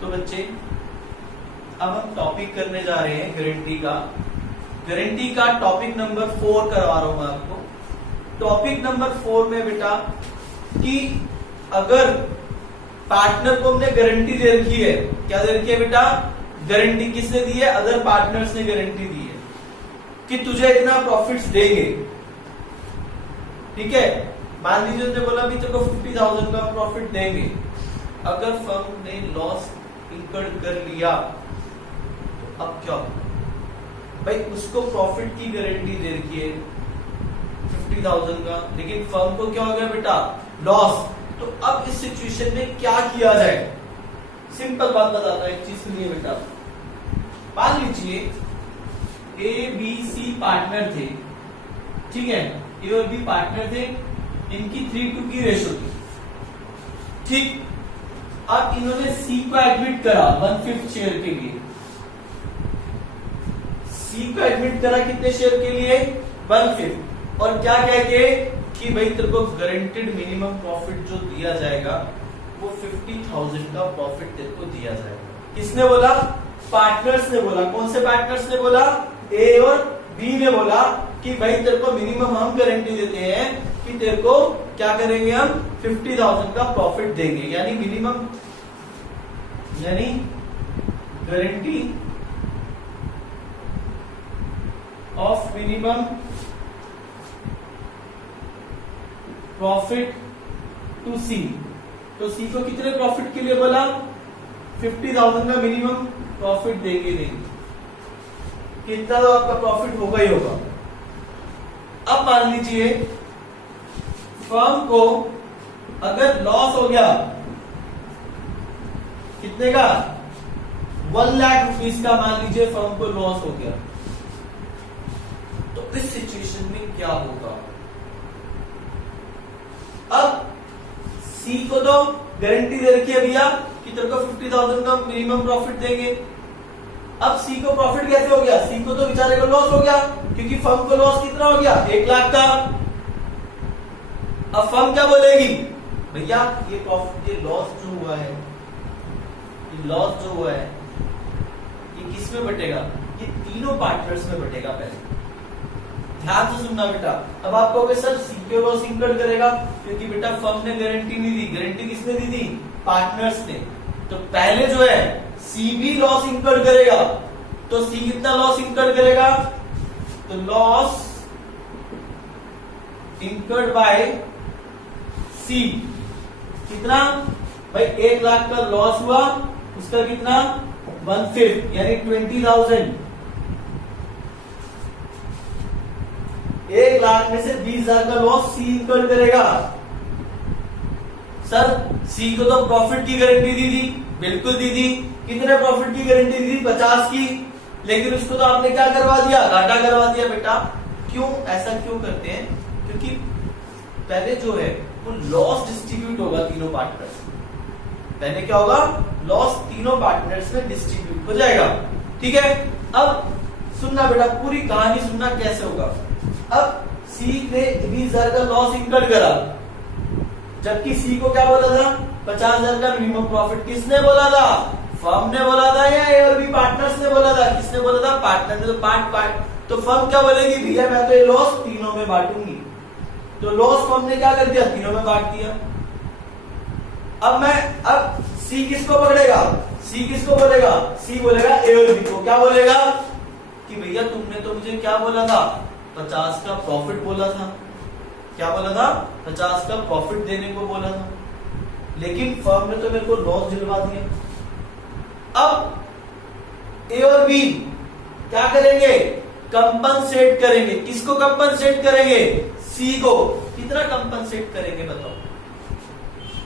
तो बच्चे अब हम टॉपिक करने जा रहे हैं गारंटी का टॉपिक नंबर 4 करवा रहा हूं मैं आपको। टॉपिक नंबर 4 में बेटा कि अगर पार्टनर को हमने गारंटी दे रखी है, क्या दे रखी है बेटा? गारंटी किसने दी है? अदर पार्टनर्स ने गारंटी दी है कि तुझे इतना प्रॉफिट्स देंगे। ठीक है, मान लीजिए उसने बोला भी तेरे को 50,000 का प्रॉफिट देंगे। अगर फर्म ने लॉस इंकर्ड कर लिया तो अब क्या होगा भाई? उसको प्रॉफिट की गारंटी दे रखी है 50,000 का, लेकिन फर्म को क्या हो गया बेटा? लॉस। तो अब इस सिचुएशन में क्या किया जाए? सिंपल बात बताता हूं, एक चीज सुनिए बेटा। मान लीजिए ए बी सी पार्टनर थे, ठीक है, ए और बी पार्टनर थे, इनकी 3:2 की रेशो थी। ठीक, अब इन्होंने सी को एडमिट करा 1/5 शेयर के लिए। सी को एडमिट करा कितने शेयर के लिए? 1/5। और क्या कह के कि भाई तेरे को गारंटेड मिनिमम प्रॉफिट जो दिया जाएगा वो 50,000 का प्रॉफिट तेरे को दिया जाएगा। किसने बोला? पार्टनर्स ने बोला। कौन से पार्टनर्स ने बोला? ए और बी ने बोला कि भाई तेरे को मिनिमम हम गारंटी देते हैं कि तेरे को क्या करेंगे, हम 50,000 का प्रॉफिट देंगे, यानी मिनिमम, यानी guarantee of minimum profit to C. तो सी को कितने प्रॉफिट के लिए बोला? 50,000 का मिनिमम प्रॉफिट देंगे। कितना तो आपका प्रॉफिट होगा ही होगा। अब मान लीजिए फर्म को अगर लॉस हो गया कितने का? 1 लाख रुपीस का मान लीजिए फर्म को लॉस हो गया, तो इस सिचुएशन में क्या होगा? अब सी को तो गारंटी दे रखी है भैया कि तेरे को 50,000 का मिनिमम प्रॉफिट देंगे। अब सी को प्रॉफिट कैसे हो गया? सी को तो बेचारे को लॉस हो गया, क्योंकि फर्म को लॉस कितना हो गया? 1 लाख का। अब फर्म क्या बोलेगी? भैया ये प्रॉफिट, ये लॉस जो हुआ है, ये लॉस जो हुआ है ये किस में बटेगा? ये तीनों पार्टनर्स में बटेगा। पहले ध्यान से सुनना बेटा। अब आप कहोगे सर सी को लॉस इंकर्ड करेगा, क्योंकि बेटा फर्म ने गारंटी नहीं दी। गारंटी किसने दी थी? पार्टनर्स ने। तो पहले जो है सी भी लॉस इंकर्ड करेगा। तो सी कितना लॉस इंकर्ड करेगा? तो लॉस इंकर्ड बाय सी कितना? भाई 1 लाख का लॉस हुआ, उसका कितना? 1/5 यानी 20,000। 1 लाख में से 20,000 का लॉस सी इंकर्ड करेगा। सर सी को तो प्रॉफिट की गारंटी दी थी, बिल्कुल दी थी। कितने प्रॉफिट की गारंटी दी थी? 50 की। लेकिन उसको तो आपने क्या करवा दिया? घाटा करवा दिया बेटा। क्यों? ऐसा क्यों करते हैं? क्योंकि पहले जो है वो लॉस डिस्ट्रीब्यूट होगा तीनों पार्टनर्स। पहले क्या होगा? लॉस तीनों पार्टनर्स में डिस्ट्रीब्यूट हो जाएगा। ठीक है, अब सुनना बेटा, पूरी कहानी सुनना कैसे होगा। अब सी ने 20,000 का लॉस इंकर्ड करा, जबकि सी को क्या बोला था? 50,000 का मिनिमम प्रॉफिट। किसने बोला था? फर्म ने बोला था या ए और बी पार्टनर्स ने बोला था? किसने बोला था? पार्टनर ने। तो पार्ट तो फर्म क्या बोलेगी? भैया मैं तो ये लॉस तीनों में बांटूंगी। तो लॉस फर्म ने क्या कर दिया? तीनों में बांट दिया। अब सी किसको पकड़ेगा? सी किसको बोलेगा? सी बोलेगा ए और बी को। क्या बोलेगा? कि भैया तुमने तो मुझे क्या बोला था? 50 का प्रॉफिट बोला था। क्या बोला था? 50 का प्रॉफिट देने को बोला था, लेकिन फर्म ने तो मेरे को लॉस दिलवा दिया। अब ए और बी क्या करेंगे? कंपनसेट करेंगे। किसको कंपनसेट करेंगे? सी को। कितना कंपनसेट करेंगे बताओ?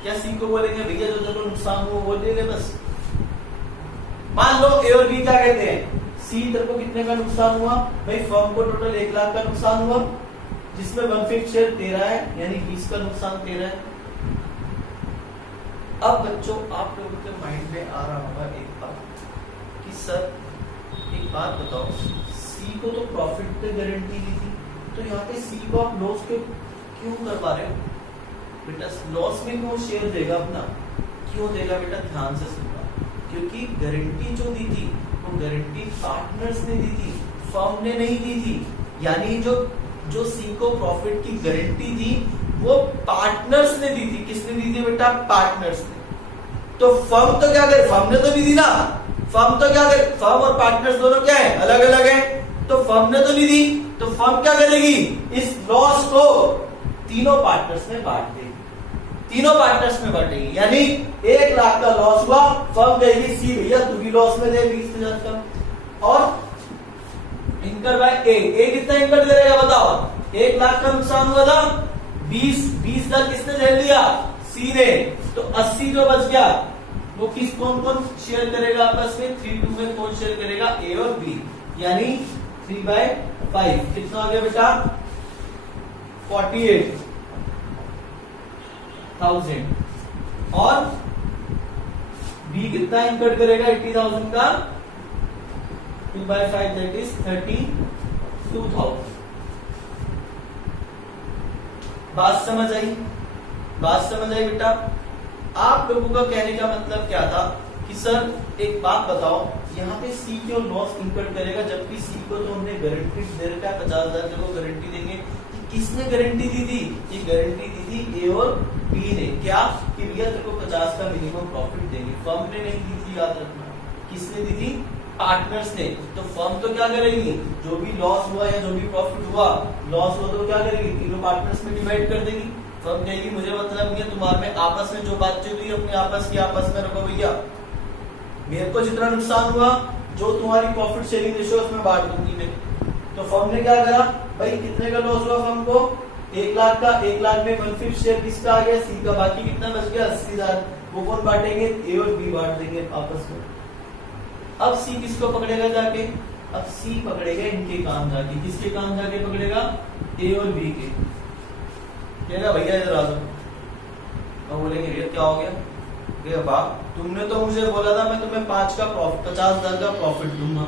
क्या सी को बोलेंगे भैया जो तेरे को नुकसान हुआ बोल देंगे बस? मान लो ए और बी क्या कहते हैं? सी तेरे को कितने का नुकसान हुआ? भाई फर्म को टोटल 1 लाख का नुकसान हुआ, जिसमें 1/5 शेयर 13 है, यानी 20 का नुकसान 13 है। अब बच्चों आप लोगों के माइंड में आ रहा होगा एक बात कि सर एक बात बताओ, सी को तो प्रॉफिट पे गारंटी दी थी, तो यहाँ पे सी को आप लॉस क्यों करवा रहे हो? बेटा लॉस में क्यों शेयर देगा अपना? क्यों देगा बेटा? ध्यान से सुनना। क्योंकि गारंटी जो दी थी वो गारंटी पार्टनर्स ने दी थी, फर्म ने नहीं दी थी। यानी जो सी को प्रॉफिट की गारंटी थी वो पार्टनर्स ने दी थी। किसने दी थी बेटा? पार्टनर्स ने। तो फर्म तो क्या करे, फर्म ने तो नहीं दी ना, फर्म तो क्या करे, फर्म और पार्टनर्स दोनों क्या है? अलग अलग है। तो फर्म ने तो नहीं दी, तो फर्म क्या करेगी? इस लॉस को तीनों पार्टनर्स में बांट देगी, तीनों पार्टनर्स में बांटेगी। यानी 1 लाख का लॉस हुआ, फर्म कहेगी सी भैया तू भी लॉस में दे 20,000 का। और इनकर बाय ए कितना इनकर दे रहेगा बताओ? 1 लाख का नुकसान हुआ था, 20,000 किसने झेल लिया? सी ने। तो 80 जो बच गया वो कौन कौन शेयर करेगा आपस में? 3-2 में कौन शेयर करेगा? ए और बी। यानी 3/5 कितना हो गया बेटा? 48,000। और बी कितना इनकट करेगा? 80,000 का 2/5 दैट इज 32,000। बात समझ आई? बात समझ आई बेटा? आप लोगों का कहने का मतलब क्या था कि सर एक बात बताओ, यहाँ पे सी क्यों लॉस इनकट करेगा जबकि सी को तो हमने गारंटी दे रखा है 50,000 को गारंटी देंगे। किसने गारंटी दी थी? ये गारंटी दी थी ए और बी ने। क्या? कि भैया तेरे को 50 का मिनिमम प्रॉफिट देंगे। फर्म ने नहीं दी थी, याद रखना। किसने दी थी? पार्टनर्स ने। तो फर्म तो क्या करेगी? जो भी लॉस हुआ या जो भी प्रॉफिट हुआ, लॉस हुआ तो क्या करेगी? तीनों पार्टनर्स में डिवाइड कर देगी। फर्म कहेगी मुझे मतलब नहीं है, तुम्हारे में आपस में जो बातचीत हुई अपने आपस में रखो भैया, मेरे को जितना नुकसान हुआ जो तुम्हारी प्रॉफिट शेयरिंग रेशियो उसमें बांट दूंगी मैं। तो फर्म ने क्या करा भाई? कितने का लॉस हुआ फर्म को? 1 लाख का। 1 लाख में 1/5 शेयर किसका आ गया? सी का। बाकी कितना बच गया? 80,000। वो कौन बांटेंगे? ए और बी बांट देंगे आपस में। अब सी किसको पकड़ेगा जाके? अब सी पकड़ेगा इनके काम जाके। किसके काम जाके पकड़ेगा? ए और बी के। कहेगा भैया इधर आ जाओ। अब बोलेंगे भैया क्या हो गया? तुमने तो मुझे बोला था मैं तुम्हें 5 का प्रॉफिट 50,000 का प्रॉफिट दूंगा,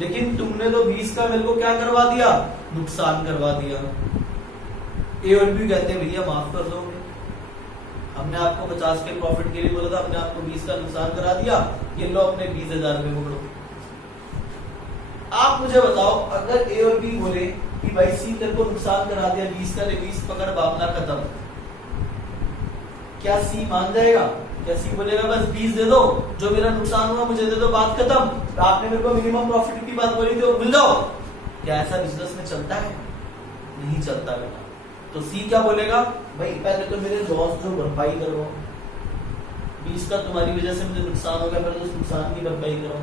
लेकिन तुमने तो 20 का मेरे को क्या करवा दिया? नुकसान करवा दिया। ए और बी कहते हैं भैया माफ कर दो, हमने आपको 50 के प्रॉफिट के लिए बोला था, हमने आपको 20 का नुकसान करा दिया, ये लो अपने 20,000 रुपए पकड़ो। आप मुझे बताओ, अगर ए और बी बोले कि भाई सी तेरे को नुकसान करा दिया 20 का, 20 पकड़ मामला खत्म, क्या सी मान जाएगा? क्या सी बोलेगा बस 20 दे दो, जो मेरा नुकसान हुआ मुझे दे दो, बात खत्म? तो आपने मेरे को मिनिमम प्रॉफिट की बात बोली थी, मिल जाओ। क्या ऐसा बिजनेस में चलता है? नहीं चलता बेटा। तो सी क्या बोलेगा? भाई पहले तो मेरे लॉस जो भरपाई करो, 20 का तुम्हारी वजह से मुझे नुकसान हो गया, पहले उस नुकसान की भरपाई करो।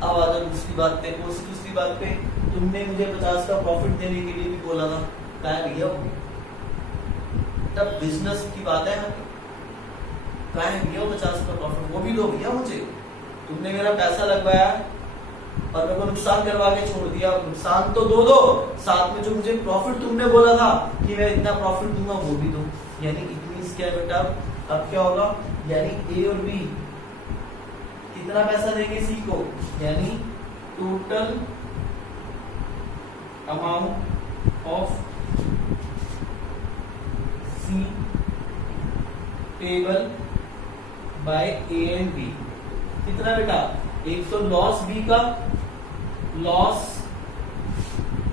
अब आ जाओ दूसरी बात पे। कौन सी दूसरी बात पे? तुमने मुझे 50 का प्रॉफिट देने के लिए भी बोला था, कहा भैया तब बिजनेस की बात है, कहा भैया 50 का प्रॉफिट वो भी दो भैया मुझे, तुमने मेरा पैसा लगवाया और मेरे को नुकसान करवा के छोड़ दिया, नुकसान तो दो, साथ में जो मुझे प्रॉफिट तुमने बोला था कि मैं इतना प्रॉफिट दूंगा वो भी दो। यानी इट मींस क्या बेटा? अब क्या होगा? यानी ए और बी कितना पैसा देंगे सी को? यानी total amount of C payable by A and B कितना बेटा? एक तो लॉस बी का, लॉस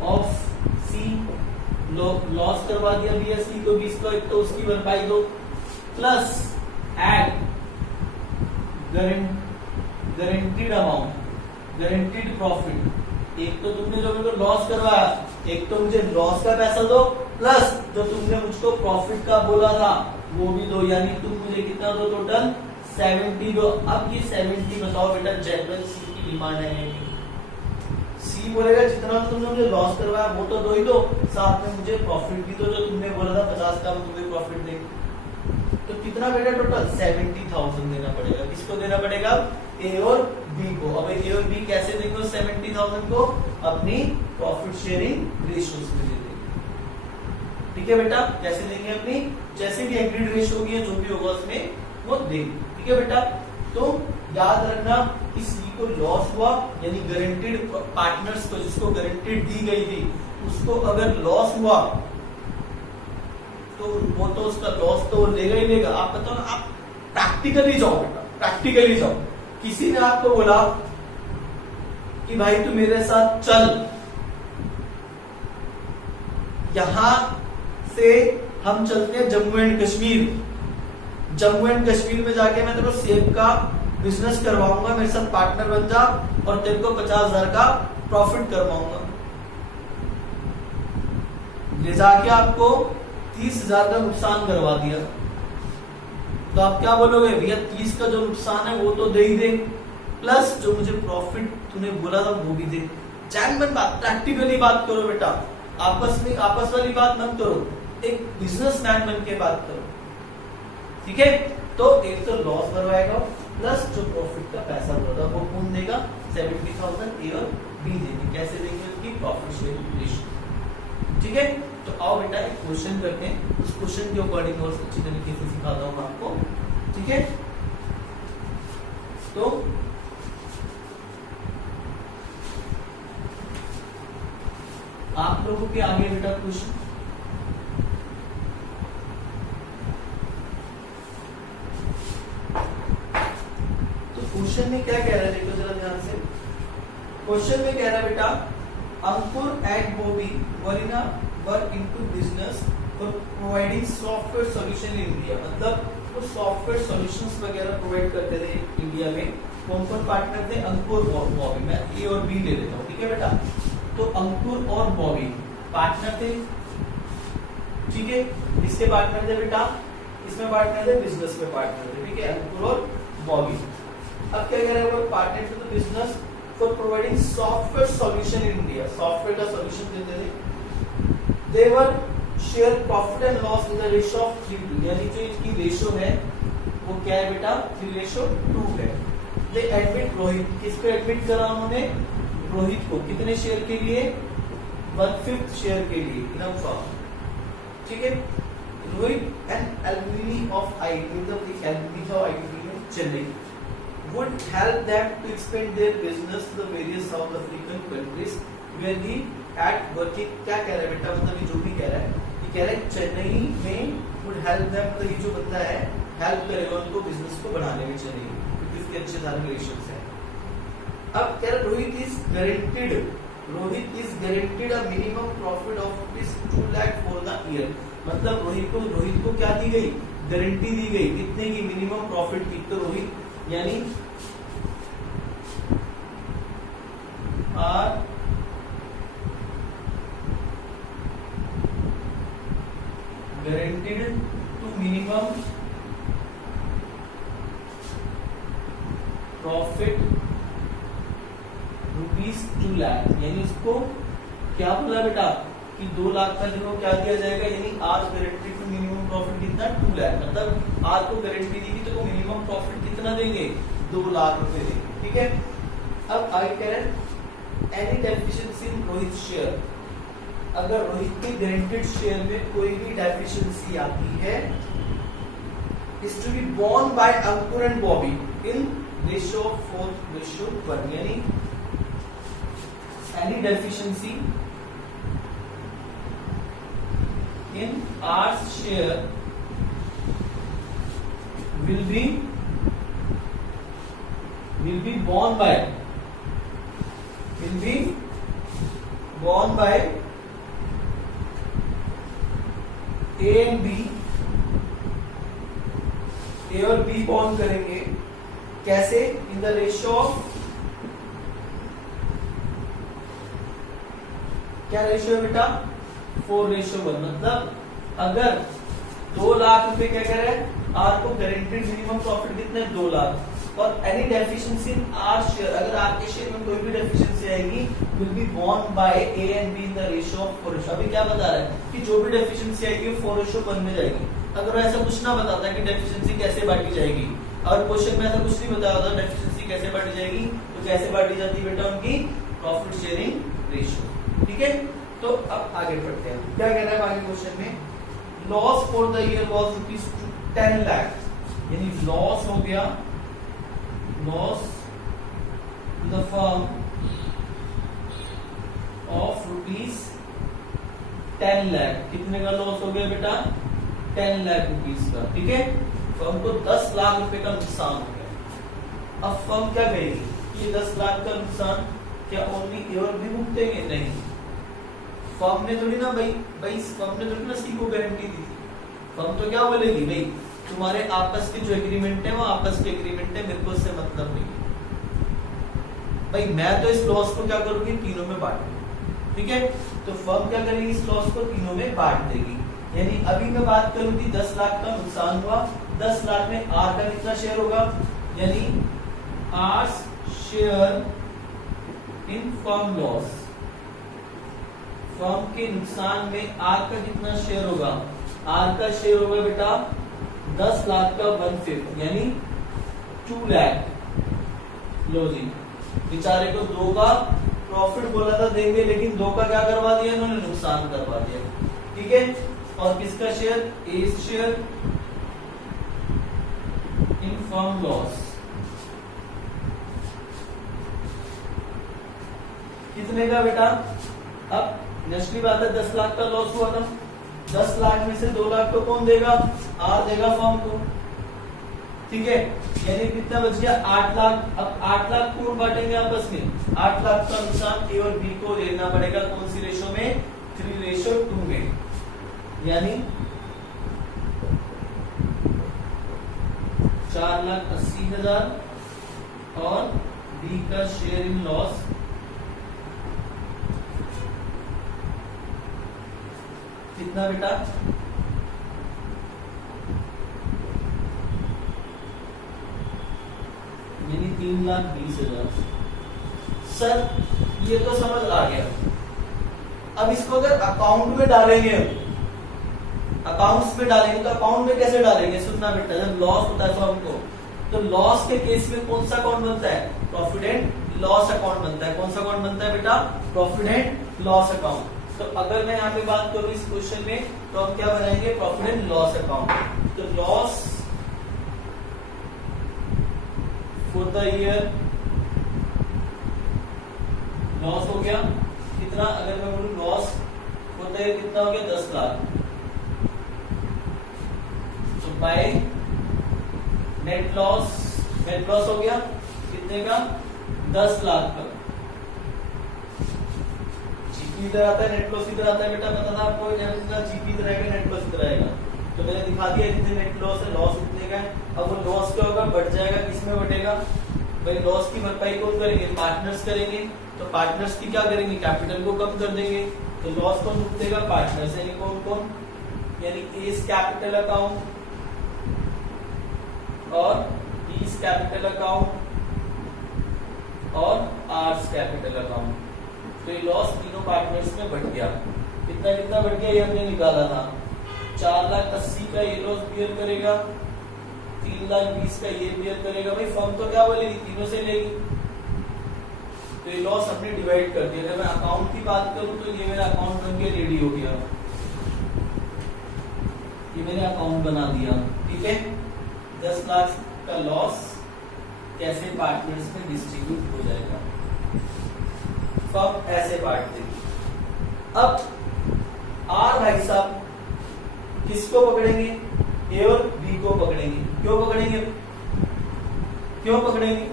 ऑफ सी, लॉस करवा दिया बी एस सी को 20 का, एक तो उसकी भरपाई दो, plus add guaranteed amount, guaranteed profit. एक तो तुमने जो मेरे को लॉस करवाया, एक तो मुझे लॉस का पैसा दो, प्लस जो तुमने मुझको प्रॉफिट का बोला था वो भी दो। यानी तुम मुझे कितना दो? टोटल 70 दो। अब ये 70 बताओ बेटा जनरल सी की डिमांड है। सी बोलेगा जितना तुमने मुझे लॉस करवाया वो तो दो ही दो, साथ में मुझे प्रॉफिट भी दो, जो तुमने बोला था 50 का तुम्हें प्रॉफिट देंगे। तो कितना बेटा? टोटल 70,000 देना पड़ेगा। किसको देना पड़ेगा? ए और बी को। अब ए और बी कैसे देंगे 70,000 को? अपनी प्रॉफिट शेयरिंग रेशियोज में दे देंगे। ठीक है बेटा? कैसे देंगे? अपनी जैसे भी एग्रीड रेशियो होगी जो भी होगा उसमें वो देंगे। ठीक है बेटा? तो याद रखना कि सी को लॉस हुआ, यानी गारंटीड पार्टनर्स को जिसको गारंटीड दी गई थी उसको अगर लॉस हुआ तो वो तो उसका लॉस तो लेगा ही लेगा। आप बताओ ना, आप प्रैक्टिकली जाओ बेटा, प्रैक्टिकली जाओ किसी ने आपको बोला कि भाई तू मेरे साथ चल, यहां से हम चलते हैं जम्मू एंड कश्मीर। जम्मू एंड कश्मीर में जाके मैं तेरे को सेब का बिजनेस करवाऊंगा, मेरे साथ पार्टनर बन जा और तेरे को 50,000 का प्रॉफिट करवाऊंगा। ले जाके आपको 30,000 का नुकसान करवा दिया, तो आप क्या बोलोगे? भैया 30 का जो नुकसान है वो तो दे ही दे, प्लस जो मुझे प्रॉफिट तूने बोला था वो भी दे। जेन्युइन बात, प्रैक्टिकली बात करो बेटा, आपस वाली बात मत करो, एक बिजनेसमैन बन के बात करो, ठीक है? तो एक तो लॉस भरवाएगा, प्लस जो प्रॉफिट का पैसा होगा वो कौन देगा? 70,000 ए और बी देंगे। कैसे देंगे? उसकी प्रॉफिट शेयरिंग रेशियो, ठीक है? तो आओ बेटा एक क्वेश्चन करते हैं, उस क्वेश्चन के अकॉर्डिंग और अच्छी तरीके से सिखाता हूं आपको, ठीक है? तो आप लोगों के आगे बेटा क्वेश्चन, तो क्वेश्चन में क्या कह रहा है देखो जरा ध्यान से। क्वेश्चन में कह रहा है बेटा, Ankur and Bobby were into business for providing software solution in India. मतलब वो सॉफ्टवेयर सॉल्यूशंस वगैरह प्रोवाइड करते थे इंडिया में। कौन कौन पार्टनर थे? अंकुर और बॉबी। मैं ए और बी ले लेता हूँ, ठीक है बेटा? तो अंकुर और बॉबी पार्टनर थे, ठीक है? इसके पार्टनर थे बेटा, इसमें पार्टनर थे, बिजनेस में पार्टनर थे, ठीक है? अंकुर और बॉबी। अब क्या कह रहे हैं वो? Partner to the business for providing software solution in India. Software का सॉल्यूशन देते थे। They were share profit and loss in the ratio of 3:2, यानी जो इनकी रेशियो है वो क्या है बेटा? 3:2 है। दे एडमिट रोहित, किसको एडमिट करा उन्होंने? रोहित को। कितने शेयर के लिए? 1/5 शेयर के लिए इन अ फर्म, ठीक है? Rohit and alumni of IT, मतलब एक एल्यूमिनी था आईटी में Chennai, would help them to expand their business to the various South African countries where he at working। क्या कह रहा है बेटा? मतलब ये जो भी कह रहा है, ये कह रहा है चेन्नई में would help them, मतलब ये जो बंदा है हेल्प करेगा उनको बिजनेस को बढ़ाने में चेन्नई, क्योंकि उसके अच्छे सारे रिलेशंस हैं। अब कह रहा है Rohit is guaranteed a minimum profit of 2 lakh for the year. मतलब रोहित को क्या दी गई? गारंटी दी गई, कितने की? मिनिमम प्रॉफिट की। तो रोहित यानी R guaranteed to minimum profit ₹2 lakh. यानी उसको क्या बोला बेटा कि 2 लाख का जो क्या दिया जाएगा? यानी आज गारंटी टू मिनिमम प्रॉफिट कितना? 2 लाख। मतलब आज को गारंटी दी तो मिनिमम प्रॉफिट कितना देंगे? 2 लाख रुपए देंगे, ठीक है? अब आगे कह रहे हैं एनी डेफिशिएंसी इन रोहित शेयर। अगर रोहित के गारंटीड शेयर में कोई भी डेफिशिएंसी आती है, is to be borne by Ankur and Bobby in ratio 4:1। यानी any deficiency in R's share will be borne by A and B। A और B बॉन्ड करेंगे कैसे? इन द रेशियो ऑफ, क्या रेशियो है बेटा? 4:1। मतलब अगर 2 लाख रुपए क्या कह रहे हैं? आर को गारंटीड मिनिमम प्रॉफिट कितना है? 2 लाख। और any deficiency in R share, अगर आपके शेयर में कोई भी डेफिशिएंसी आएगी, will be borne by A and B in the ratio of 4:1। अभी क्या बता रहा है कि जो भी डेफिशिएंसी आएगी वो 4:1 में जाएगी। अगर ऐसा कुछ ना बताता कि डेफिशिएंसी कैसे बांटी जाएगी, और क्वेश्चन में ऐसा कुछ नहीं बताया होता डेफिशिएंसी कैसे बांटी जाएगी, तो कैसे बांटी जाती है बेटा? उनकी प्रॉफिट शेयरिंग रेशियो, ठीक है? तो अब आगे बढ़ते हैं। क्या कह रहा है आगे क्वेश्चन में? Loss for the year was ₹10 lakh. यानी लॉस हो गया, loss to the firm of ₹10 lakh. कितने का लॉस हो गया बेटा? 10 लाख रुपीस का, ठीक है? फर्म को 10 लाख रुपए का नुकसान हो गया। अब फर्म क्या कहेगी, ये 10 लाख का नुकसान क्या ओनली ए और बी भुगतेंगे? नहीं, फर्म ने थोड़ी ना फर्म ने थोड़ी ना सी को गारंटी दी थी। फर्म तो क्या बोलेगी, भाई तुम्हारे आपस के जो एग्रीमेंट है वो आपस के एग्रीमेंट है, मेरे को उससे मतलब नहीं है भाई, मैं तो इस लॉस को क्या करूंगी, तीनों में बांट दूंगी। ठीक है, तो फर्म क्या करेगी, इस लॉस को तीनों में बांट देगी। यानी अभी मैं बात करूंगी 10 लाख का नुकसान हुआ, 10 लाख में आर का कितना शेयर होगा, यानी R share in firm loss, firm के नुकसान में आर का कितना शेयर होगा, आर का शेयर होगा बेटा 10 लाख का 1/5 यानी 2 लाख। लो जी, बेचारे को 2 का प्रॉफिट बोला था देंगे, लेकिन 2 का क्या करवा दिया इन्होंने, नुकसान करवा दिया। ठीक है, और किसका share, A share in firm loss, कितने का बेटा, अब नेक्स्ट बात है 10 लाख का लॉस हुआ था, 10 लाख में से 2 लाख को कौन देगा, आर देगा फर्म को। ठीक है, यानी कितना बच गया, 8 लाख। अब 8 लाख कौन बांटेंगे आपस में, 8 लाख का नुकसान ए और बी को लेना पड़ेगा, कौन सी रेशो में, 3:2 में, यानी 4,80,000 और बी का शेयर इन लॉस कितना बेटा, यानी 3,20,000। सर ये तो समझ आ गया, अब इसको अगर अकाउंट में डालेंगे, अकाउंट्स में डालेंगे तो अकाउंट में कैसे डालेंगे, सुनना बेटा, जब लॉस होता है फर्म को तो लॉस के केस में कौन सा अकाउंट बनता है, प्रॉफिट एंड लॉस अकाउंट बनता है। कौन सा अकाउंट बनता है बेटा, प्रॉफिट एंड लॉस अकाउंट। तो अगर मैं यहाँ पे बात करूं इस क्वेश्चन में, तो हम क्या बनाएंगे, प्रॉफिट एंड लॉस अकाउंट। तो loss for the year, loss हो गया कितना, अगर मैं बोलूं लॉस फॉर द ईयर कितना हो गया, 10 लाख। तो बाय नेट लॉस हो गया कितने का, 10 लाख का। जीपी इधर आता है, नेट लॉस इधर आता है बेटा, पता था आपको, जीपी इधर आएगा, नेट लॉस इधर आएगा। तो मैंने दिखा दिया कितने नेट लॉस है, लॉस इतने का है। अब वो लॉस क्या होगा, बढ़ जाएगा, किसमें बढ़ेगा भाई, लॉस की भरपाई कौन करेंगे, पार्टनर्स करेंगे। तो पार्टनर्स की क्या करेंगे, कैपिटल को कम कर देंगे। तो लॉस कौन भुगतेगा, पार्टनर्स, यानी कौन कौन, यानी एस कैपिटल अकाउंट और बीस कैपिटल अकाउंट और आर्स कैपिटल अकाउंट। तो ये लॉस तीनों पार्टनर्स में बढ़ गया, कितना कितना बढ़ गया, ये हमने निकाला था। 4,80,000 का ये लॉस बियर करेगा, 3,20,000 का ये बियर करेगा। भाई फर्म तो क्या बोलेगी, तीनों से लेगी। तो ये लॉस हमने डिवाइड कर दिया। अगर मैं अकाउंट की बात करूं तो ये मेरा अकाउंट बन के रेडी हो गया, ये मैंने अकाउंट बना दिया। ठीक है, 10 लाख का लॉस कैसे पार्टनर्स में डिस्ट्रीब्यूट हो जाएगा, फर्म ऐसे बांट देगी। अब आर भाई साहब किसको पकड़ेंगे, ए और बी को पकड़ेंगे। क्यों पकड़ेंगे, क्यों पकड़ेंगे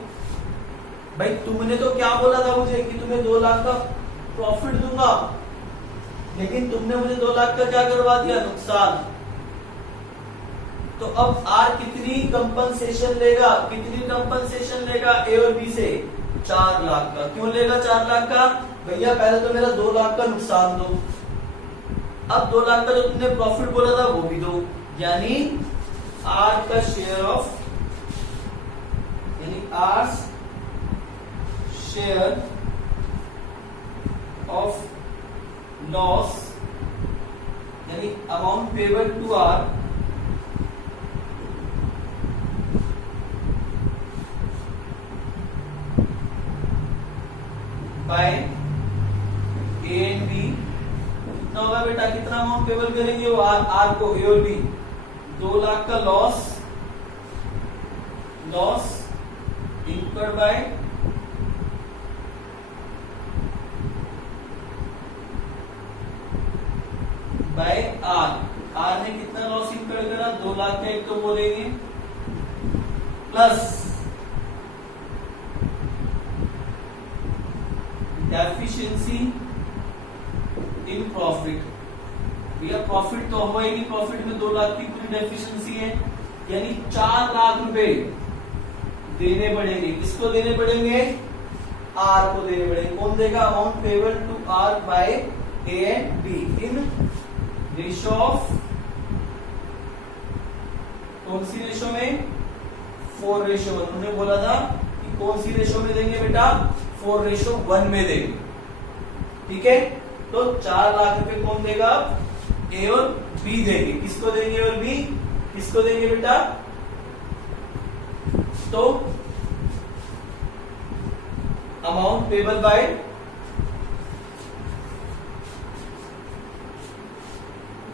भाई, तुमने तो क्या बोला था मुझे कि तुम्हें 2 लाख का प्रॉफिट दूंगा, लेकिन तुमने मुझे 2 लाख का क्या करवा दिया, नुकसान। तो अब आर कितनी कंपनसेशन लेगा, कितनी कंपनसेशन लेगा ए और बी से, 4 लाख का। क्यों लेगा 4 लाख का, भैया पहले तो मेरा 2 लाख का नुकसान दो, अब 2 लाख का जो तुमने प्रॉफिट बोला था वो भी दो, यानी आर का शेयर ऑफ, यानी आर शेयर ऑफ लॉस, यानी amount payable to R by A and B. कितना होगा बेटा, कितना अमाउंट पेबल करेंगे वो आर को, ए और बी। 2 लाख का लॉस इंकर्ड बाय आर ने कितना लॉस इंकर्ड करा, 2 लाख का एक तो बोलेंगे, प्लस डेफिशिएंसी इन प्रॉफिट। भैया प्रॉफिट तो हुआ ही नहीं, प्रॉफिट में 2 लाख की पूरी डेफिशिएंसी है, यानी 4 लाख रुपए देने पड़ेंगे। किसको देने पड़ेंगे? आर को देने पड़ेंगे। कौन देगा? Amount payable to R by A and B in ratio of, कौन सी रेशो में? 4:1। उन्होंने बोला था कि कौन सी रेशो में देंगे बेटा? 4:1 में देंगे। ठीक है, तो 4 लाख रुपए कौन देगा? ए और बी देंगे। किसको देंगे? और बी किसको देंगे बेटा? तो amount payable by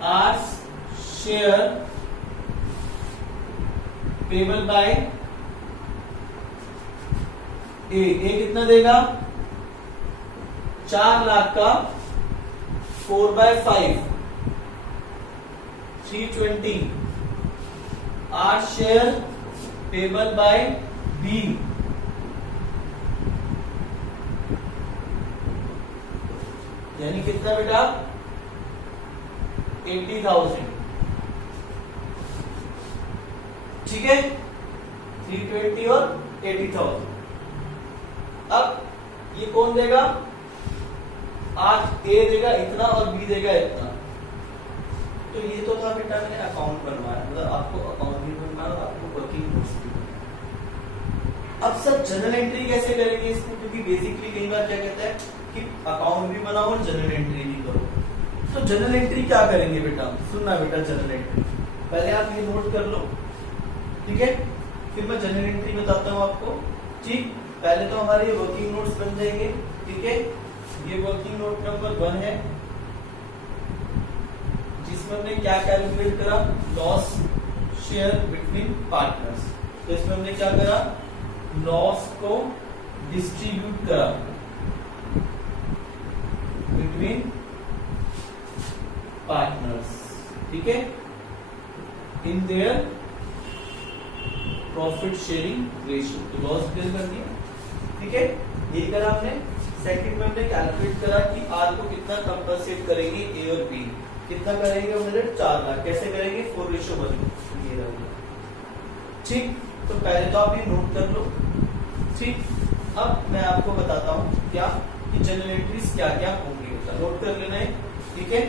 R share payable by A कितना देगा? 4 लाख का 4/5 320 R share payable by B यानी कितना बेटा? 80,000। ठीक है, 320 और 80,000। अब ये कौन देगा? आज ए देगा इतना और बी देगा इतना। तो ये तो था बेटा मैंने अकाउंट बनवाया, मतलब आपको अकाउंट भी बनवाया और आपको वर्किंग नोट्स भी बनवाया। अब सर जनरल एंट्री कैसे करेंगे इसको? क्योंकि बेसिकली कई बार क्या कहता है कि अकाउंट भी बनाओ और जनरल एंट्री भी करो। तो जनरल एंट्री क्या करेंगे बेटा? सुनना बेटा, जनरल एंट्री पहले आप ये नोट कर लो, ठीक है, फिर मैं जनरल एंट्री बताता हूँ आपको। ठीक, पहले तो हमारे वर्किंग नोट्स बन जाएंगे। ठीक है, ये वर्किंग नोट नंबर 1 है, जिसमें हमने क्या कैलकुलेट करा? Loss share between partners. तो इसमें हमने क्या करा? लॉस को डिस्ट्रीब्यूट करा बिटवीन पार्टनर्स। ठीक है, in their profit sharing ratio. तो लॉस बेयर कर दिया। ठीक है, ये करा हमने। सेकंड में हमने कैलकुलेट करा कि आर को कितना कंपनसेट करेंगे ए और बी। कितना करेंगे? हमने 4 लाख। कैसे करेंगे? 4:1। ये रहा। ठीक, तो पहले तो आप ये नोट कर लो। ठीक, अब मैं आपको बताता हूँ क्या कि जनरल एंट्रीज क्या क्या होंगी। नोट कर लेना है। ठीक है,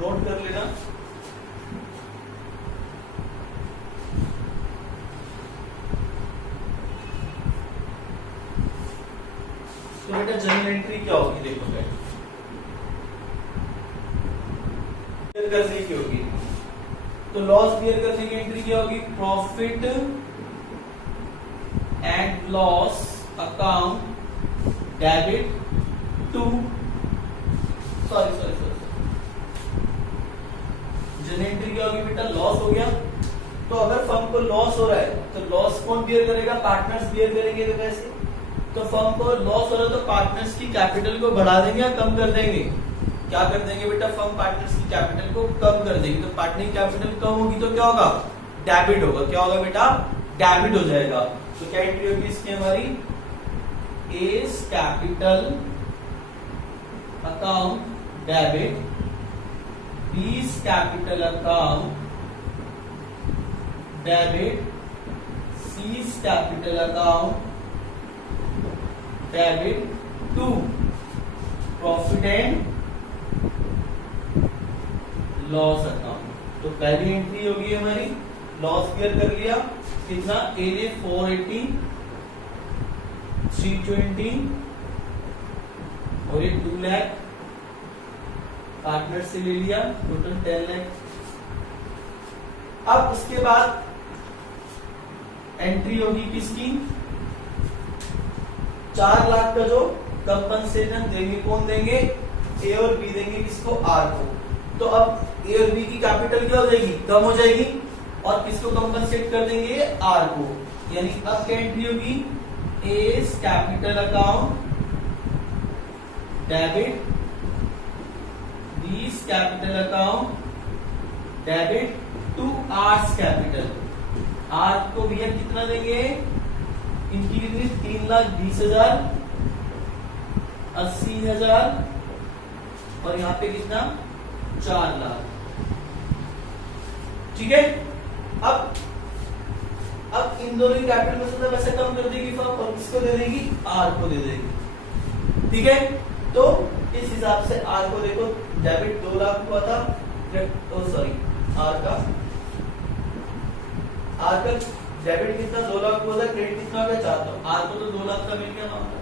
नोट कर लेना। तो बेटा जनरल एंट्री क्या होगी? देखो बेटा, करने की होगी। तो लॉस बियर करने की एंट्री क्या होगी? Profit and loss account debit to sorry general entry क्या होगी बेटा? लॉस हो गया। तो अगर फर्म को लॉस हो रहा है तो लॉस कौन बियर करेगा? पार्टनर्स बियर करेंगे। तो कैसे? तो फर्म को लॉस हो रहा है तो पार्टनर्स की कैपिटल को बढ़ा देंगे या कम कर देंगे? क्या कर देंगे बेटा? फर्म पार्टनर्स की कैपिटल को कम कर देगी। तो पार्टनर कैपिटल कम होगी तो क्या होगा? डेबिट होगा। क्या होगा बेटा? डेबिट हो जाएगा। तो क्या एंट्री होगी इसकी हमारी? A's capital account debit, B's capital account debit, C's capital account debit to profit and loss account. तो पहली एंट्री होगी हमारी लॉस बियर कर लिया। कितना? ए ने 480, 320 और ये 2 लाख पार्टनर से ले लिया, टोटल 10 लाख। अब उसके बाद एंट्री होगी किसकी? 4 लाख का जो कंपनसेशन देंगे, कौन देंगे? ए और बी देंगे। किसको? आर को। तो अब ए और बी की कैपिटल क्या हो जाएगी? कम हो जाएगी। और किसको कंपनसेट कर देंगे? आर को। यानी अब क्या एंट्री होगी? A's capital account debit, B's capital account debit to R's capital. R को भैया कितना देंगे? इनकी कितनी? 3,20,000 80,000 और यहाँ पे कितना 4 लाख। ठीक है, अब इन दोनों की कैपिटल में से वैसे कम कर देगी फर्म और किसको दे देगी, आर को दे देगी। ठीक है, तो इस हिसाब से आर को देखो, डेबिट 2 लाख हुआ था, सॉरी आर का डेबिट कितना 2 लाख हुआ था, क्रेडिट कितना हो गया 4, तो आर को तो 2 लाख का मिल गया मामला।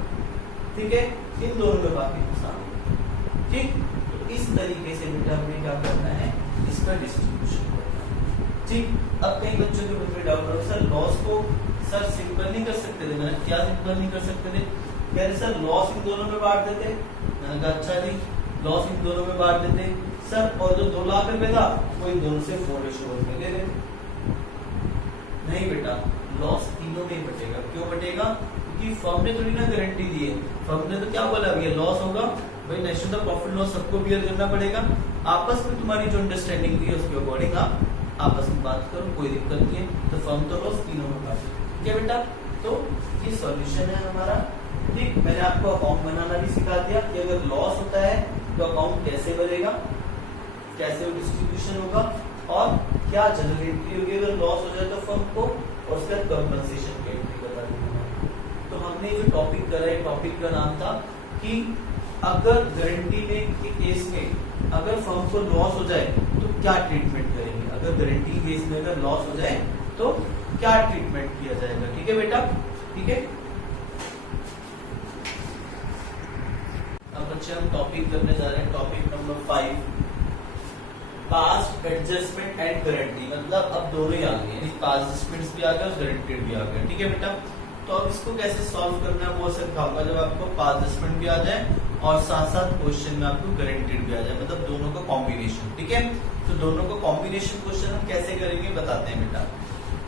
ठीक है, इन दोनों में बाकी नुकसान। ठीक, तो इस तरीके से बेटा हमें क्या करना है, इसका डिस्ट्रीब्यूशन करना है। ठीक, अब कई बच्चों के मन में डाउट हो, सर लॉस को सर सिंपल नहीं कर सकते थे। मैंने क्या सिंपल नहीं कर सकते थे, कह रहे सर लॉस इन दोनों में बांट देते। मैंने कहा अच्छा जी, लॉस इन दोनों में बांट देते सर, और जो 2 लाख रुपए था वो इन दोनों से 4:1 में ले लेते। नहीं बेटा, लॉस तीनों में ही बटेगा। क्यों बटेगा, क्योंकि फर्म ने थोड़ी ना गारंटी दी है, फर्म ने तो क्या बोला ये लॉस होगा भाई, नेशनल द प्रॉफिट लॉस सबको बियर करना पड़ेगा। आपस में तुम्हारी जो अंडरस्टैंडिंग थी उसके अकॉर्डिंग आप आपस में बात करो, कोई दिक्कत नहीं है। तो फर्म तो लॉस तीनों में बांटे। ठीक है बेटा, तो ये सॉल्यूशन है हमारा। ठीक, मैंने आपको अकाउंट बनाना भी सिखा दिया कि अगर लॉस होता है तो अकाउंट कैसे बनेगा, कैसे वो डिस्ट्रीब्यूशन होगा और क्या जनरल एंट्री होगी अगर लॉस हो जाए तो फर्म को, और उसके बाद कंपनसेशन की एंट्री बता देंगे। तो हमने जो टॉपिक करा है, टॉपिक का नाम था कि अगर गारंटी में के केस में अगर फर्म को लॉस हो जाए तो क्या ट्रीटमेंट करेंगे, अगर गारंटी केस में अगर लॉस हो जाए तो क्या ट्रीटमेंट किया जाएगा। ठीक है बेटा, ठीक है। अब बच्चे हम टॉपिक करने जा रहे हैं, topic number 5, past adjustment and guarantee. मतलब अब दोनों ही आ गए, यानी पास्ट एडजस्टमेंट्स भी आ गए और गारंटेड भी आ गए। ठीक है बेटा, तो अब इसको कैसे सॉल्व करना है वो सिखाऊंगा जब आपको पास्ट एडजस्टमेंट भी आ जाए और साथ साथ क्वेश्चन में आपको गारंटेड भी आ जाए, मतलब दोनों का कॉम्बिनेशन। ठीक है, तो दोनों का कॉम्बिनेशन क्वेश्चन हम कैसे करेंगे बताते हैं बेटा।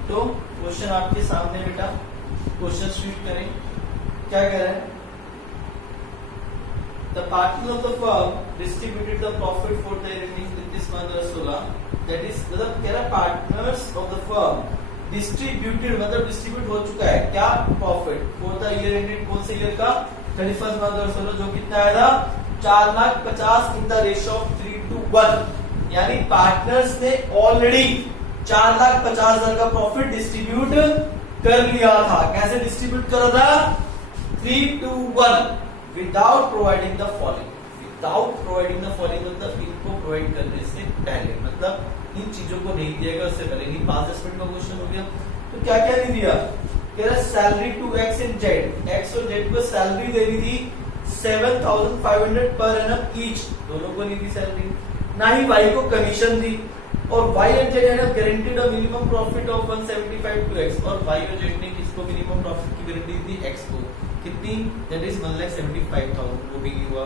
तो क्वेश्चन आपके सामने बेटा, क्वेश्चन शीट करें, क्या कह रहा है, The partners of the firm distributed the profit for the remaining 31 March 2016. That is, मतलब कह रहा partners of the firm distributed, मतलब डिस्ट्रीब्यूट हो चुका है क्या profit for the year ended, कौन से ईयर का 31 मार्च 2016, जो कितना आया था 4,50,000 इन द रेशियो ऑफ 3:1। यानी पार्टनर्स ने ऑलरेडी 4,50,000 का प्रॉफिट डिस्ट्रीब्यूट कर लिया था। कैसे डिस्ट्रीब्यूट करा था, 3:1 without providing the following. Without providing the following मतलब इनको प्रोवाइड करने से पहले, मतलब इन चीजों को नहीं दिया गया उससे पहले। नहीं, पास्ट एस्पेक्ट का क्वेश्चन हो गया। तो क्या क्या नहीं दिया, कह रहा salary to X and Z, X और जेड को सैलरी देनी थी 7,500 पर एनम ईच, दोनों को नहीं दी सैलरी। ना ही वाई को कमीशन दी, और Y and Z have guaranteed a minimum profit of 175 to X, और वाई और जेड ने किसको मिनिमम प्रॉफिट की गारंटी दी, एक्स को। कितनी, दैट इज 1,75,000, वो भी हुआ।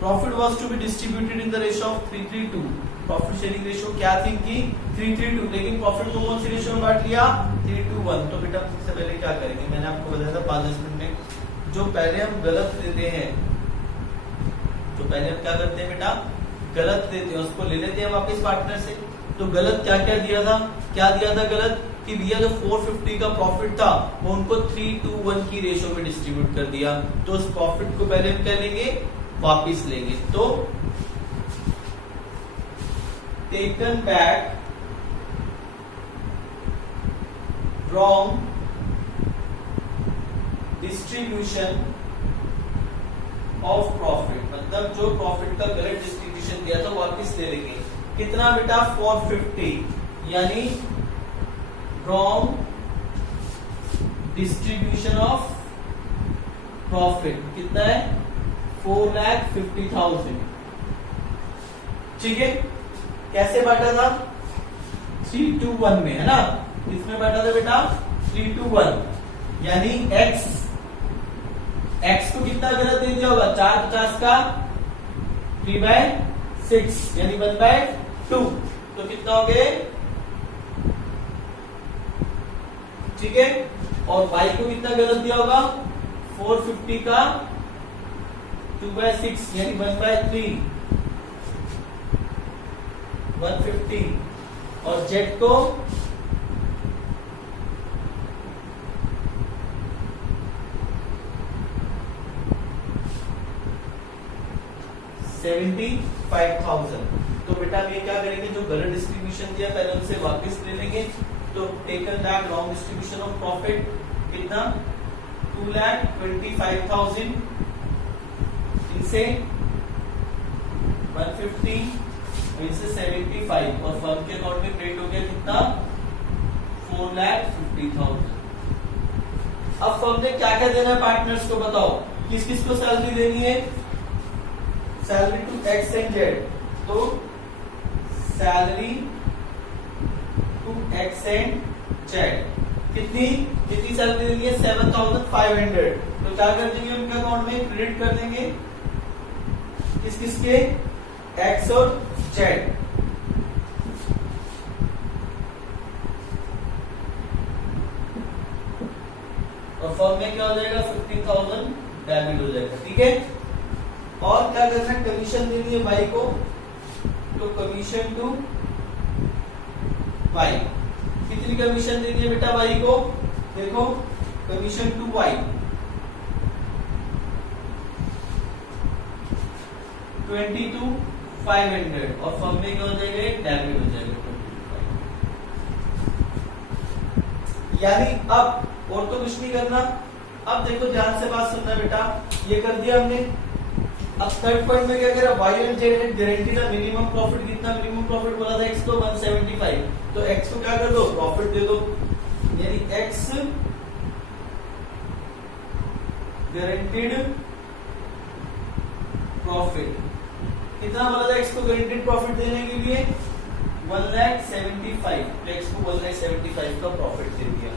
Profit was to be distributed in the ratio of 3:2। Profit sharing ratio क्या थी कि 3:2, लेकिन प्रॉफिट को कौन सी रेशियो में बांट लिया, 3:1। तो बेटा सबसे पहले क्या करेंगे, मैंने आपको बताया था 5 मिनट में, जो पहले हम गलत देते हैं, जो पहले हम क्या करते हैं बेटा, गलत देते हैं उसको ले लेते हैं वापस पार्टनर से। तो गलत क्या क्या दिया था, क्या दिया था गलत, कि भैया जो 450 का प्रॉफिट था वो उनको 3:1 की रेशियो में डिस्ट्रीब्यूट कर दिया। तो उस प्रॉफिट को पहले हम क्या लेंगे, वापिस लेंगे। तो taken back from distribution of profit, मतलब जो प्रॉफिट का गलत डिस्ट्रीब्यूशन दिया था वापिस ले लेंगे। कितना बेटा, 450, यानी फ्रॉम डिस्ट्रीब्यूशन ऑफ प्रॉफिट कितना है, 4,50,000। ठीक है, कैसे बांटा था, 3:1 में, है ना। किसमें बांटा था बेटा, 3:1, यानी x को कितना गलत दे दिया होगा, 450 का 3/6, यानी 1/2। तो कितना हो गए, ठीक है। और y को कितना गलत दिया होगा, 450 का 2/6, यानी 1/3, 150। और z को 75,000। तो बेटा ये क्या करेंगे, जो गलत डिस्ट्रीब्यूशन दिया पहले उनसे वापस ले लेंगे। तो taken that long distribution of profit कितना 2,25,000 इनसे 150 इनसे 75 और फर्म के अकाउंट में क्रेडिट हो गया कितना 4,50,000। अब फर्म ने क्या क्या देना है पार्टनर्स को बताओ, किस किस को सैलरी देनी है, salary to X and Z. तो salary to X and Z कितनी सैलरी देनी है 7,500। तो क्या कर देंगे उनके अकाउंट में क्रेडिट कर देंगे किस किस के एक्स और जेड। और फर्म में क्या हो जाएगा 15,000 डेबिट हो जाएगा। ठीक है, और क्या करना है, कमीशन देनी है वाई को। तो कमीशन टू वाई कितनी कमीशन देनी है बेटा वाई को, देखो कमीशन टू वाई 22,500 और फर्म में क्या हो जाएगा डेबिट हो जाएगा 22,500। यानी अब और तो कुछ नहीं करना। अब देखो ध्यान से बात सुनना बेटा, ये कर दिया हमने। अब थर्ड पॉइंट में क्या कह रहा, Y and Z guarantee the minimum profit कितना, मिनिमम प्रॉफिट बोला था एक्स को 175। तो एक्स को क्या कर दो प्रॉफिट दे दो, यानी एक्स गारंटीड प्रॉफिट कितना बोला था एक्स को गारंटीड प्रॉफिट देने के लिए 1,75,000। तो एक्स को 1,75,000 का प्रॉफिट दे दिया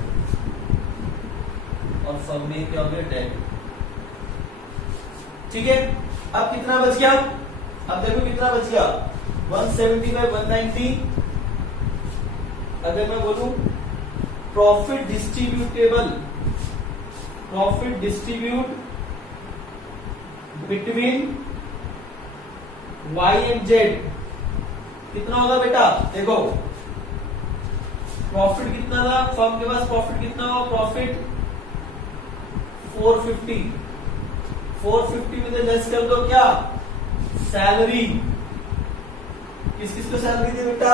और फर्म में क्या हो गया डेबिट। ठीक है, अब कितना बच गया, अब देखो कितना बच गया 175 190। अगर मैं बोलूं profit distributable, profit distribute between Y and Z कितना होगा बेटा, देखो प्रॉफिट कितना था फर्म के पास, प्रॉफिट कितना होगा, प्रॉफिट 450 में से लेस कर दो क्या सैलरी, किस किस को सैलरी दी बेटा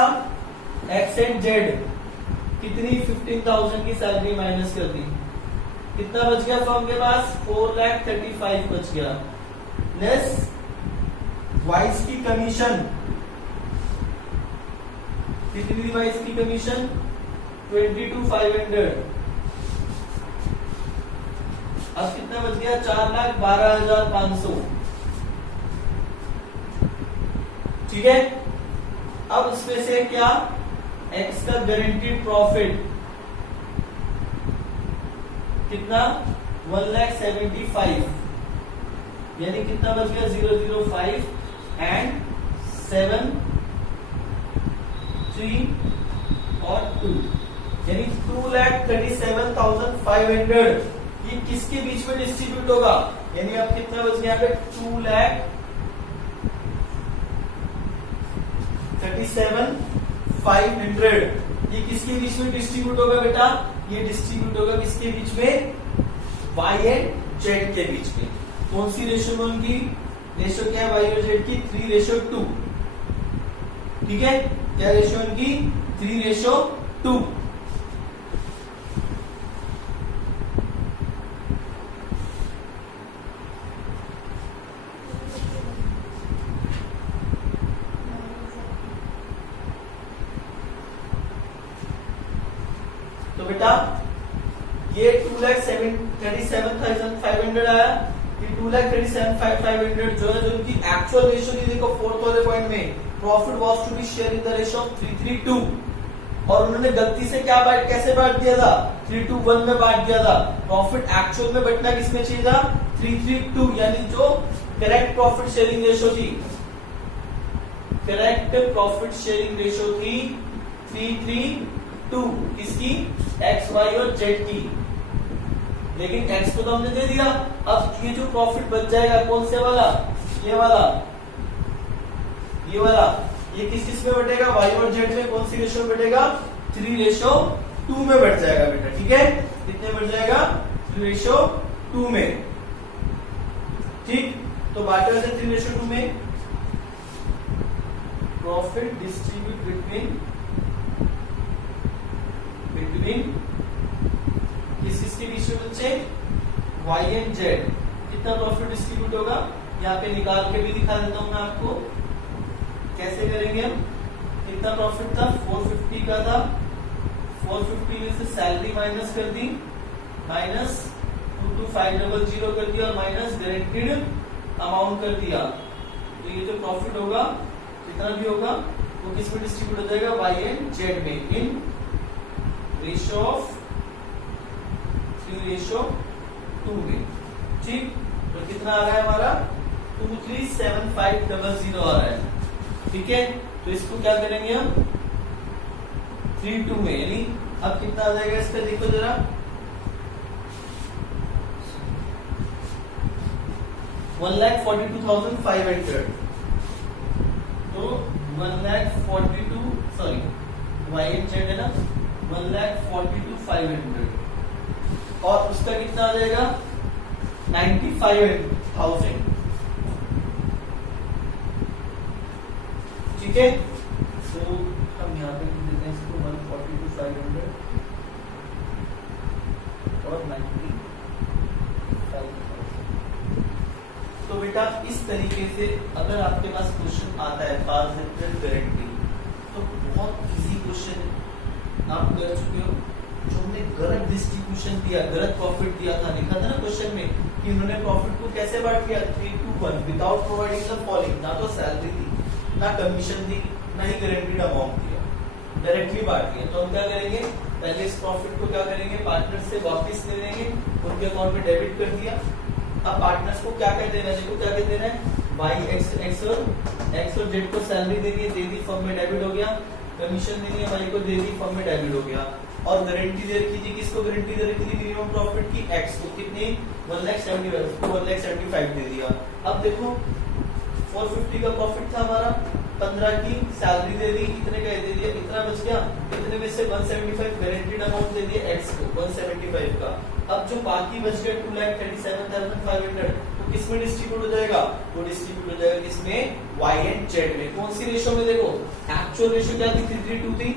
एक्स एंड जेड, कितनी 15,000 की सैलरी माइनस कर दी, कितना बच गया फर्म के पास 4,35,000 बच गया। लेस वाइस की कमीशन कितनी, वाइस की कमीशन 22,500। अब कितना बच गया 4,12,500। ठीक है, अब इसमें से क्या एक्स का गारंटीड प्रॉफिट कितना 1,75,000, यानी कितना बच गया 005 एंड 7 3 और 2, यानी 2,37,500 ये किसके बीच में डिस्ट्रीब्यूट होगा, यानी अब कितना बच गया यहाँ पे 2,37,500 ये किसके बीच में डिस्ट्रीब्यूट होगा बेटा, ये डिस्ट्रीब्यूट होगा किसके बीच में वाई एंड जेड के बीच में। कौन सी रेशियो में उनकी रेशियो क्या है वाई और जेड की 3:2। ठीक है, क्या रेशियो उनकी 3:2। तो बेटा ये 2,37,500 आया, ये 2,37,500 जो है जो इनकी एक्चुअल रेशियो थी, देखो फोर्थ वाले पॉइंट में profit was to be share in the ratio of 3:2 और उन्होंने गलती से क्या कैसे बांट दिया था 3:1 में बांट दिया था। प्रॉफिट एक्चुअल में बटना किसमें चाहिए था 3:2, यानी जो करेक्ट प्रॉफिट शेयरिंग रेशियो थी, करेक्ट प्रॉफिट शेयरिंग रेशियो थी 3:2 किसकी एक्स वाई और जेड की, लेकिन एक्स को तो हमने दे दिया। अब ये जो प्रॉफिट बच जाएगा कौन से वाला, ये वाला, ये वाला, ये किस किस में बटेगा वाई और जेड में, कौन सी रेशियो में बटेगा 3:2 में बढ़ जाएगा बेटा। ठीक है, कितने बढ़ जाएगा 3:2 में। ठीक, तो बांटे से 3:2 में प्रॉफिट डिस्ट्रीब्यूट बिटवीन किसके बीच में बच्चे, y एंड z। कितना प्रॉफिट डिस्ट्रीब्यूट होगा यहाँ पे निकाल के भी दिखा देता हूं मैं आपको कैसे करेंगे हम। कितना प्रॉफिट था, 450 का था। 450 में से सैलरी माइनस कर दी, माइनस 22500 कर दिया और माइनस गारंटीड अमाउंट कर दिया। तो ये जो प्रॉफिट होगा कितना भी होगा वो किस में डिस्ट्रीब्यूट हो जाएगा, y एंड z में, इन रेशियो ऑफ 3:2 में। ठीक, तो कितना आ रहा है हमारा 237500 आ रहा है। ठीक है, तो इसको क्या करेंगे हम 3:2 में, यानी अब कितना आ जाएगा इसका, देखो जरा 1,42,500। तो 1,42, सॉरी y एंड z है ना, 1,42,500 और उसका कितना आ जाएगा 95,000। ठीक है, तो हम यहाँ पे देते हैं इसको 142,500 और 95,000। तो बेटा इस तरीके से अगर आपके पास क्वेश्चन आता है पास डिफरेंट गारंटी, तो बहुत इजी क्वेश्चन आप कर चुके हो। जो हमने गलत डिस्ट्रीब्यूशन दिया, गलत प्रॉफिट दिया था, लिखा था ना क्वेश्चन में कि उन्होंने प्रॉफिट को कैसे बांट दिया, 3:1 विदाउट प्रोवाइडिंग द फॉलोइंग। ना तो सैलरी दी, ना कमीशन दी, ना ही गारंटीड अमाउंट दिया, डायरेक्टली बांट दिया। तो हम क्या करेंगे, पहले इस प्रॉफिट को क्या करेंगे, पार्टनर से वापस ले लेंगे, उनके अकाउंट में डेबिट कर दिया। अब पार्टनर्स को क्या कह देना है, देखो क्या कह देना है, x और z को सैलरी देनी है, दे दी, फर्म में डेबिट हो गया। कमीशन देनी है, y को दे दी, फर्म में डेबिट हो गया। और गारंटी दे रखी थी, किसको गारंटी दे रखी थी, मिनिमम प्रॉफिट की, x को, कितनी 1,75,000, उसको 1,75,000 दे दिया। अब देखो 450 का प्रॉफिट था हमारा, 15 की सैलरी दे दी, इतने का दे दिया, इतना बच गया, इतने में से 175 गारंटीड अमाउंट दे दिया x को 175 का। अब जो बाकी बच गया 2,37,500 तो किसमें डिस्ट्रीब्यूट हो जाएगा, वो डिस्ट्रीब्यूट हो जाएगा किसमें, y एंड z में। कौन सी रेशियो में, देखो एक्चुअल रेशियो क्या थी, 3:2 थी,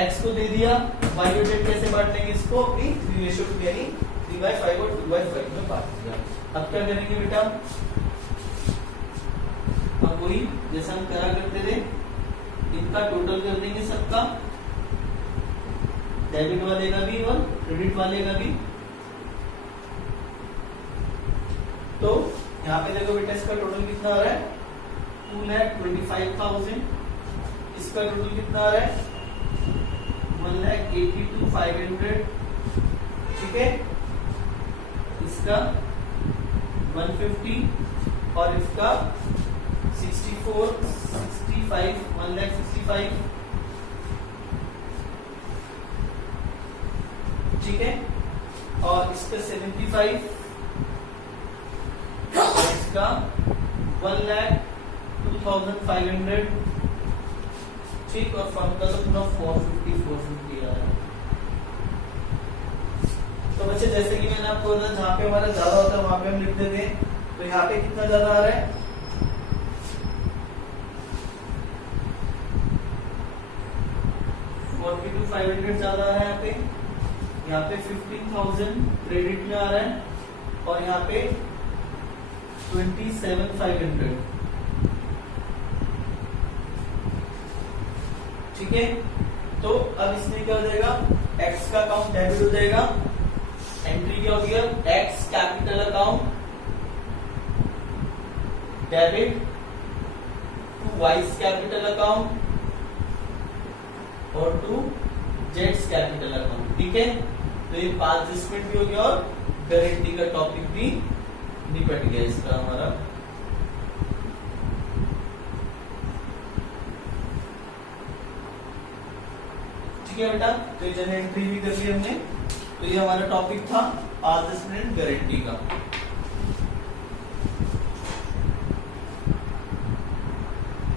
x को दे दिया, y और z कैसे बांट लेंगे इसको, 3:2 यानी 3/5 और 2/5 में बांट दिया। अब क्या करेंगे बेटा, अब वही जैसा हम करा करते थे, इनका टोटल कर देंगे सबका, डेबिट वाले का भी और क्रेडिट वाले का भी। तो यहाँ पे देखो बेटा इसका टोटल कितना आ रहा है, 2,25,000। इसका टोटल कितना आ रहा है, 1,82,500। ठीक है, इसका 150 और इसका 65 1,65,000। ठीक है, और इसका 75, इसका 1,02,500। ठीक, और फर्म का तो पूरा 450 आ रहा है। तो बच्चे जैसे कि मैंने आपको बताया, जहाँ पे हमारा ज्यादा होता है वहां पे हम लिख देते हैं। तो यहाँ पे कितना ज्यादा आ रहा है, 42,500 ज्यादा आ रहा है यहाँ पे। यहाँ पे 15,000 क्रेडिट में आ रहा है और यहाँ पे 27,500। ठीक है, तो अब इसमें क्या हो जाएगा, x का अकाउंट डेबिट हो जाएगा। एंट्री क्या हो गया, x capital account debit to Y's capital account और टू जेट्स कैपिटल अकाउंट। ठीक है, तो ये 5 एडजस्टमेंट भी हो गया और गारंटी का टॉपिक भी निपट गया इसका हमारा। ठीक है बेटा, तो ये जनरल एंट्री भी कर ली हमने। तो ये हमारा टॉपिक था 5 एडजस्टमेंट गारंटी का।